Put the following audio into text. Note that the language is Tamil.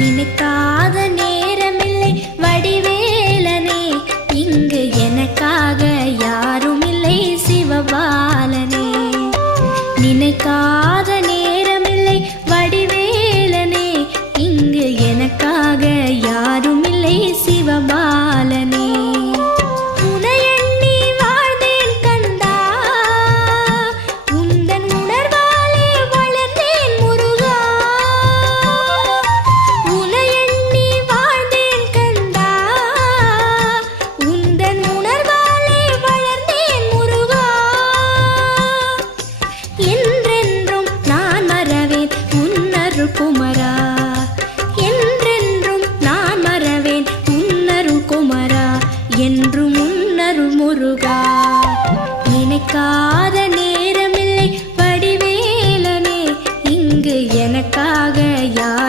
நினைக்காத நேரமில்லை வடிவேலனே, இங்கு எனக்காக யாரும் இல்லை சிவபாலனே. நினைக்காத நேரமில்லை வடிவேலனே, இங்கு எனக்காக யாரும் இல்லை சிவபாலனே. குமரா என்றென்றும் நான் மறவேன் உன்னருள் குமரா, என்றும் உன்னருள் முருகா. நினைக்காத